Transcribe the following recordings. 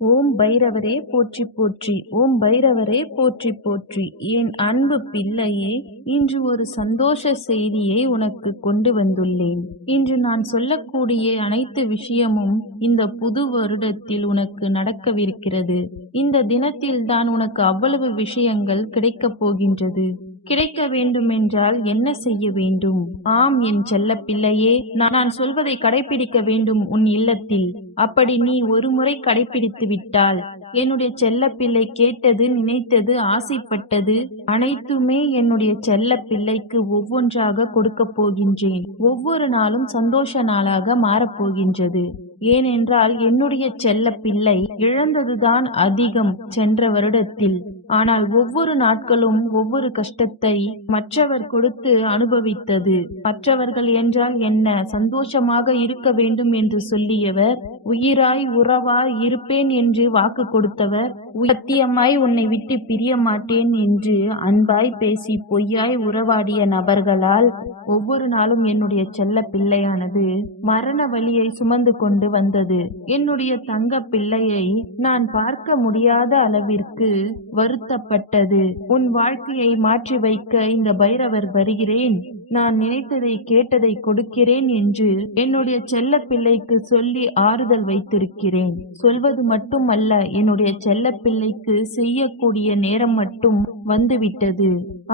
ஓம் பைரவரே போற்றி போற்றி ஓம் பைரவரே போற்றி போற்றி. என் அன்பு பிள்ளையே இன்று ஒரு சந்தோஷ செய்தியை உனக்கு கொண்டு வந்துள்ளேன். இன்று நான் சொல்லக்கூடிய அனைத்து விஷயமும் இந்த புது வருடத்தில் உனக்கு நடக்கவிருக்கிறது. இந்த தினத்தில் தான் உனக்கு அவ்வளவு விஷயங்கள் கிடைக்கப் போகின்றது. கிடைக்க வேண்டுமென்றால் என்ன செய்ய வேண்டும்? ஆம் என் செல்ல பிள்ளையே நான் சொல்வதை கடைபிடிக்க வேண்டும் உன் இல்லத்தில். அப்படி நீ ஒரு முறை கடைபிடித்து விட்டால் என்னுடைய செல்ல பிள்ளை கேட்டது நினைத்தது ஆசைப்பட்டது அனைத்துமே என்னுடைய செல்ல பிள்ளைக்கு ஒவ்வொன்றாக கொடுக்க போகின்றேன். ஒவ்வொரு நாளும் சந்தோஷ நாளாக மாறப்போகின்றது ஏனென்றால் என்னுடைய செல்ல பிள்ளை இழந்ததுதான் அதிகம் சென்ற வருடத்தில். ஆனால் ஒவ்வொரு நாட்களும் ஒவ்வொரு கஷ்டத்தை மற்றவர் கொடுத்து அனுபவித்தது. மற்றவர்கள் என்றால் என்ன? சந்தோஷமாக இருக்க வேண்டும் என்று சொல்லியவர் உயிராய் உறவாய் இருப்பேன் என்று வாக்கு கொடுத்தவர் சத்தியமாய் உன்னை விட்டு பிரிய மாட்டேன் என்று அன்பாய் பேசி பொய்யாய் உறவாடிய நபர்களால் ஒவ்வொரு நாளும் என்னுடைய செல்ல பிள்ளையானது மரண வழியை சுமந்து கொண்டு வந்தது. என்னுடைய தங்க பிள்ளையை நான் பார்க்க முடியாத அளவிற்கு வருத்தப்பட்டது. உன் வாழ்க்கையை மாற்றி வைக்க இந்த பைரவர் வருகிறேன். நான் நினைத்ததை கேட்டதை கொடுக்கிறேன் என்று என்னுடைய செல்ல பிள்ளைக்கு சொல்லி ஆறுதல் வைத்திருக்கிறேன். சொல்வது மட்டுமல்ல என்னுடைய செல்ல பிள்ளைக்கு செய்யக்கூடிய நேரம் மட்டும் வந்துவிட்டது.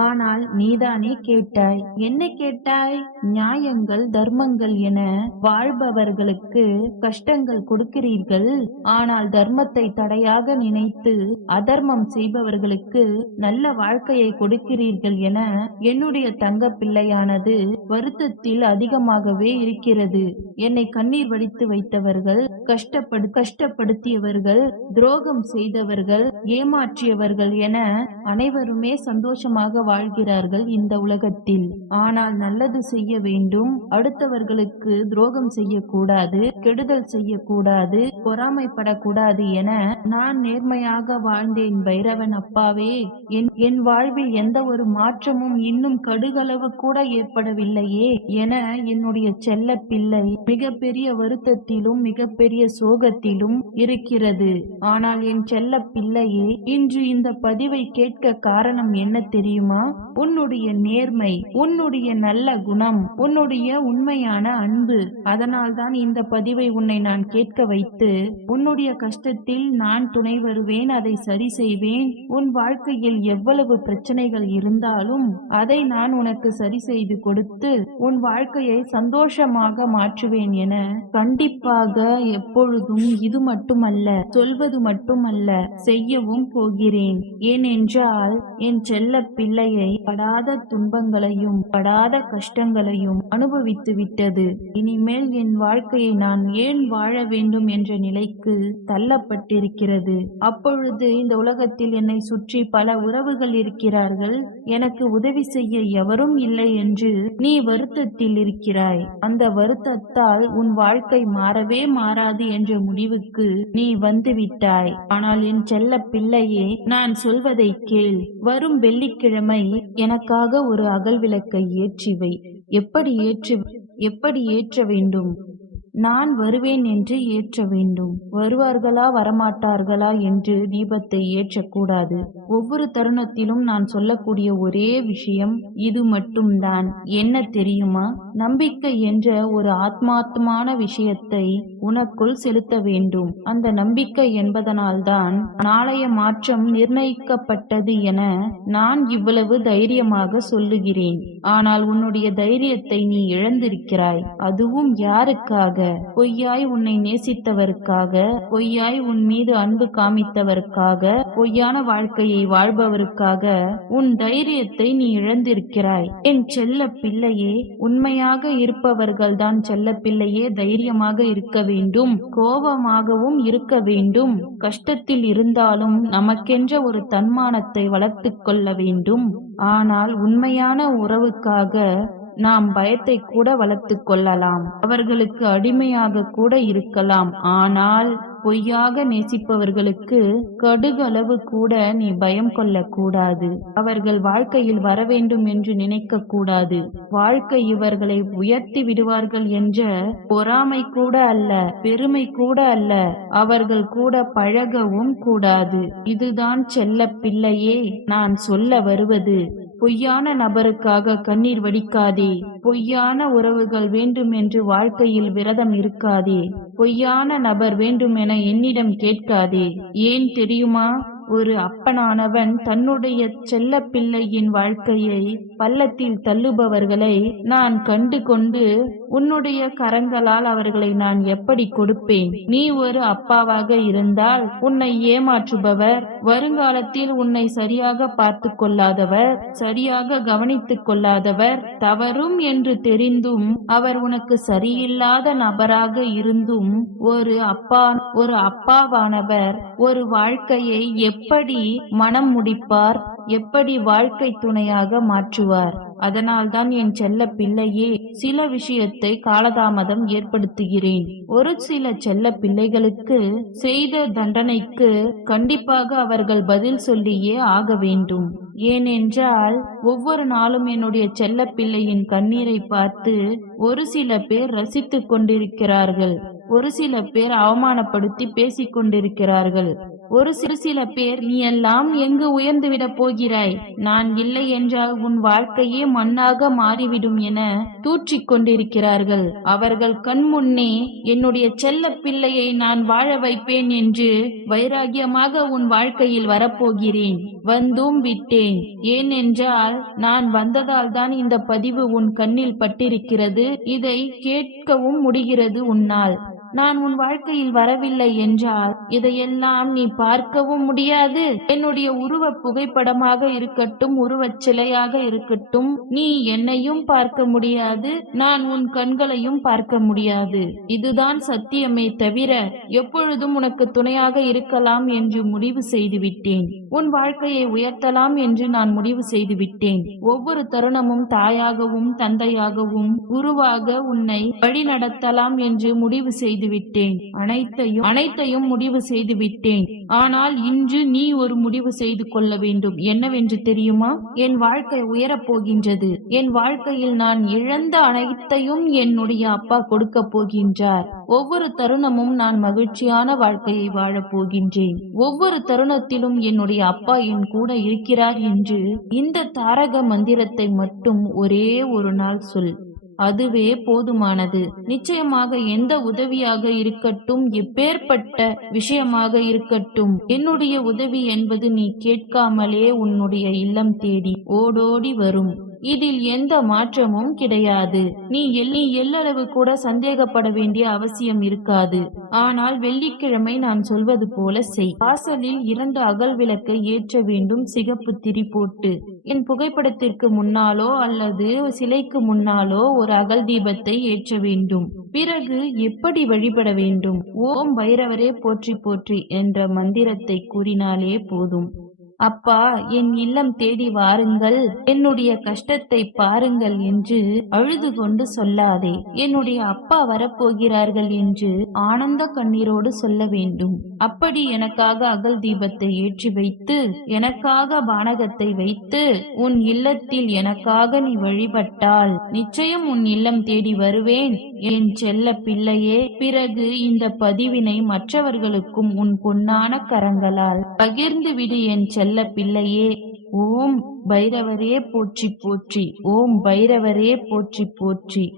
ஆனால் நீதானே கேட்டாய். என்ன கேட்டாய்? நியாயங்கள் தர்மங்கள் என வாழ்பவர்களுக்கு கஷ்டங்கள் கொடுக்கிறீர்கள். ஆனால் தர்மத்தை தடையாக நினைத்து அதர்மம் செய்பவர்களுக்கு நல்ல வாழ்க்கையை கொடுக்கிறீர்கள் என என்னுடைய தங்க பிள்ளையானது வருத்தத்தில் அதிகமாகவே இருக்கிறது. என்னை கண்ணீர் வடித்து வைத்தவர்கள் கஷ்டப்படு கஷ்டப்படுத்தியவர்கள் துரோகம் செய்தவர்கள் ஏமாற்றியவர்கள் என அனைவரும் சந்தோஷமாக வாழ்கிறார்கள் இந்த உலகத்தில். ஆனால் நல்லது செய்ய வேண்டும். அடுத்தவர்களுக்கு துரோகம் செய்யக்கூடாது கெடுதல் செய்யக்கூடாது பொறாமைப்படக்கூடாது என நான் நேர்மையாக வாழ்ந்தேன் பைரவன் அப்பாவே. என் என் வாழ்வில் எந்த ஒரு மாற்றமும் இன்னும் கடுகளவு கூட ஏற்படவில்லையே என என்னுடைய செல்ல பிள்ளை மிகப்பெரிய வருத்தத்திலும் மிகப்பெரிய சோகத்திலும் இருக்கிறது. ஆனால் என் செல்ல பிள்ளையே இன்று இந்த பதிவை கேட்க காரணம் என்ன தெரியுமா? உன்னுடைய நேர்மை உன்னுடைய நல்ல குணம் உன்னுடைய உண்மையான அன்பு. அதனால் தான் இந்த பதிவை உன்னை நான் கேட்க வைத்து உன்னுடைய கஷ்டத்தில் நான் துணை வருவேன் அதை சரி செய்வேன். உன் வாழ்க்கையில் எவ்வளவு பிரச்சனைகள் இருந்தாலும் அதை நான் உனக்கு சரி செய்து கொடுத்து உன் வாழ்க்கையை சந்தோஷமாக மாற்றுவேன் என கண்டிப்பாக எப்பொழுதும் இது மட்டுமல்ல சொல்வது மட்டுமல்ல செய்யவும் போகிறேன். ஏனென்றால் என் செல்ல பிள்ளையை படாத துன்பங்களையும் படாத கஷ்டங்களையும் அனுபவித்து விட்டது. இனிமேல் என் வாழ்க்கையை நான் ஏன் வாழ வேண்டும் என்ற நிலைக்கு தள்ளப்பட்டிருக்கிறது. அப்பொழுது இந்த உலகத்தில் என்னை சுற்றி பல உறவுகள் இருக்கிறார்கள். எனக்கு உதவி செய்ய எவரும் இல்லை என்று நீ வருத்தத்தில் இருக்கிறாய். அந்த வருத்தத்தால் உன் வாழ்க்கை மாறவே மாறாது என்ற முடிவுக்கு நீ வந்துவிட்டாய் ஆனால் என் செல்ல பிள்ளையே நான் சொல்வதை கேள். வரும் வெள்ளிக்கிழமை எனக்காக ஒரு அகல் விளக்கை ஏற்றிவை எப்படி ஏற்றி எப்படி ஏற்ற வேண்டும்? நான் வருவேன் என்று ஏற்ற வேண்டும். வருவார்களா வரமாட்டார்களா என்று தீபத்தை ஏற்றக்கூடாது. ஒவ்வொரு தருணத்திலும் நான் சொல்லக்கூடிய ஒரே விஷயம் இது மட்டும்தான். என்ன தெரியுமா? நம்பிக்கை என்ற ஒரு ஆத்மாத்மான விஷயத்தை உனக்குள் செலுத்த வேண்டும். அந்த நம்பிக்கை என்பதனால்தான் நாளைய மாற்றம் நிர்ணயிக்கப்பட்டது என நான் இவ்வளவு தைரியமாக சொல்லுகிறேன். ஆனால் உன்னுடைய தைரியத்தை நீ இழந்திருக்கிறாய். அதுவும் யாருக்காக? பொய்யாய் உன்னை நேசித்தவருக்காக பொய்யாய் உன் மீது அன்பு காமித்தவருக்காக பொய்யான வாழ்க்கையை வாழ்பவருக்காக உன் தைரியத்தை நீ இழந்திருக்கிறாய். என் செல்ல பிள்ளையே உண்மையாக இருப்பவர்கள்தான் செல்ல பிள்ளையே தைரியமாக இருக்க வேண்டும் கோபமாகவும் இருக்க வேண்டும். கஷ்டத்தில் இருந்தாலும் நமக்கென்ற ஒரு தன்மானத்தை வளர்த்து கொள்ள வேண்டும். ஆனால் உண்மையான உறவுக்காக நாம் பயத்தை கூட வளர்த்து கொள்ளலாம். அவர்களுக்கு அடிமையாக கூட இருக்கலாம். ஆனால் பொய்யாக நேசிப்பவர்களுக்கு கடுகளவு கூட நீ பயம் கொள்ளக்கூடாது. அவர்கள் வாழ்க்கையில் வர வேண்டும் என்று நினைக்க கூடாது வாழ்க்கை இவர்களை உயர்த்தி விடுவார்கள் என்ற பொறாமை கூட அல்ல பெருமை கூட அல்ல. அவர்கள் கூட பழகவும் கூடாது. இதுதான் செல்ல பிள்ளையே நான் சொல்ல வருவது. பொய்யான நபருக்காக கண்ணீர் வடிக்காதே. பொய்யான உறவுகள் வேண்டும் என்று வாழ்க்கையில் விரதம் இருக்காதே. பொய்யான நபர் வேண்டுமென என்னிடம் கேட்காதே. ஏன் தெரியுமா? ஒரு அப்பனானவன் தன்னுடைய செல்ல பிள்ளையின் வாழ்க்கையை பள்ளத்தில் தள்ளுபவர்களை நான் கண்டு கொண்டு உன்னுடைய கரங்களால் அவர்களை நான் எப்படி கொடுப்பேன்? நீ ஒரு அப்பாவாக இருந்தால் உன்னை ஏமாற்றுபவர் வருங்காலத்தில் உன்னை சரியாக பார்த்து கொள்ளாதவர் சரியாக கவனித்துக் கொள்ளாதவர் தவறும் என்று தெரிந்தும் அவர் உனக்கு சரியில்லாத நபராக இருந்தும் ஒரு அப்பா ஒரு அப்பாவானவர் ஒரு வாழ்க்கையை எப்படி மனம் முடிப்பார் எப்படி வாழ்க்கை துணையாக மாற்றுவார்? அதனால்தான் என் செல்ல பிள்ளையே சில விஷயத்தை காலதாமதம் ஏற்படுத்துகிறேன். ஒரு சில செல்ல பிள்ளைகளுக்கு செய்த தண்டனைக்கு கண்டிப்பாக அவர்கள் பதில் சொல்லியே ஆக வேண்டும். ஏனென்றால் ஒவ்வொரு நாளும் என்னுடைய செல்ல பிள்ளையின் கண்ணீரை பார்த்து ஒரு சில பேர் ரசித்துக் கொண்டிருக்கிறார்கள். ஒரு சில பேர் அவமானப்படுத்தி பேசிக் கொண்டிருக்கிறார்கள். ஒரு சிறு சில பேர் நீ எல்லாம் எங்கு உயர்ந்து விட போகிறாய்? நான் இல்லை என்றால் உன் வாழ்க்கையே மண்ணாக மாறிவிடும் என தூற்றிக் கொண்டிருக்கிறார்கள். அவர்கள் கண்முன்னே என்னுடைய செல்ல பிள்ளையை நான் வாழ வைப்பேன் என்று வைராகியமாக உன் வாழ்க்கையில் வரப்போகிறேன். வந்தும் விட்டேன். ஏனென்றால் நான் வந்ததால் தான் இந்த பதிவு உன் கண்ணில் பட்டிருக்கிறது. இதை கேட்கவும் முடிகிறது உன்னால். நான் உன் வாழ்க்கையில் வரவில்லை என்றால் இதையெல்லாம் நீ பார்க்கவும் முடியாது. என்னுடைய உருவ புகைப்படமாக இருக்கட்டும் உருவச் சிலையாக இருக்கட்டும் நீ என்னையும் பார்க்க முடியாது நான் உன் கண்களையும் பார்க்க முடியாது. இதுதான் சத்தியமே தவிர எப்பொழுதும் உனக்கு துணையாக இருக்கலாம் என்று முடிவு செய்துவிட்டேன். உன் வாழ்க்கையை உயர்த்தலாம் என்று நான் முடிவு செய்துவிட்டேன். ஒவ்வொரு தருணமும் தாயாகவும் தந்தையாகவும் குருவாக உன்னை வழிநடத்தலாம் என்று முடிவு செய்து விட்டேன் அனைத்தையும் அனைத்தையும் முடிவு செய்து விட்டேன் ஆனால் இன்று நீ ஒரு முடிவு செய்து கொள்ள வேண்டும். என்னவென்று தெரியுமா? என் வாழ்க்கை உயரப் போகின்றது. என் வாழ்க்கையில் நான் இழந்த அனைத்தையும் என்னுடைய அப்பா கொடுக்க போகின்றார். ஒவ்வொரு தருணமும் நான் மகிழ்ச்சியான வாழ்க்கையை வாழப் போகின்றேன். ஒவ்வொரு தருணத்திலும் என்னுடைய அப்பா என் கூட இருக்கிறார் என்று இந்த தாரக மந்திரத்தை மட்டும் ஒரே ஒரு நாள் சொல். அதுவே போதுமானது. நிச்சயமாக எந்த உதவியாக இருக்கட்டும் எப்பேற்பட்ட விஷயமாக இருக்கட்டும் என்னுடைய உதவி என்பது நீ கேட்காமலே உன்னுடைய இல்லம் தேடி ஓடோடி வரும். இதில் எந்த மாற்றமும் கிடையாது. நீ எல்லி எல்லளவு கூட சந்தேகப்பட வேண்டிய அவசியம் இருக்காது. ஆனால் வெள்ளிக்கிழமை நான் சொல்வது போல செய். வாசலில் இரண்டு அகல் விளக்கை ஏற்ற வேண்டும். சிகப்பு திரி போட்டு. என் புகைப்படத்திற்கு முன்னாலோ அல்லது சிலைக்கு முன்னாலோ ஒரு அகல் தீபத்தை ஏற்ற வேண்டும். பிறகு எப்படி வழிபட வேண்டும்? ஓம் பைரவரே போற்றி போற்றி என்ற மந்திரத்தை கூறினாலே போதும். அப்பா என் இல்லம் தேடி வாருங்கள். என்னுடைய கஷ்டத்தை பாருங்கள் என்று அழுது கொண்டு சொல்லாதே. என்னுடைய அப்பா வரப்போகிறார்கள் என்று ஆனந்த கண்ணீரோடு சொல்ல வேண்டும். அப்படி எனக்காக அகல் தீபத்தை ஏற்றி வைத்து எனக்காக பானகத்தை வைத்து உன் இல்லத்தில் எனக்காக நீ வழிபட்டால் நிச்சயம் உன் இல்லம் தேடி வருவேன். என் செல்ல பிள்ளையே பிறகு இந்த பதிவினை மற்றவர்களுக்கும் உன் பொன்னான கரங்களால் பகிர்ந்து விடு என் செல்ல பிள்ளையே ஓம் பைரவரே போற்றி போற்றி ஓம் பைரவரே போற்றி போற்றி.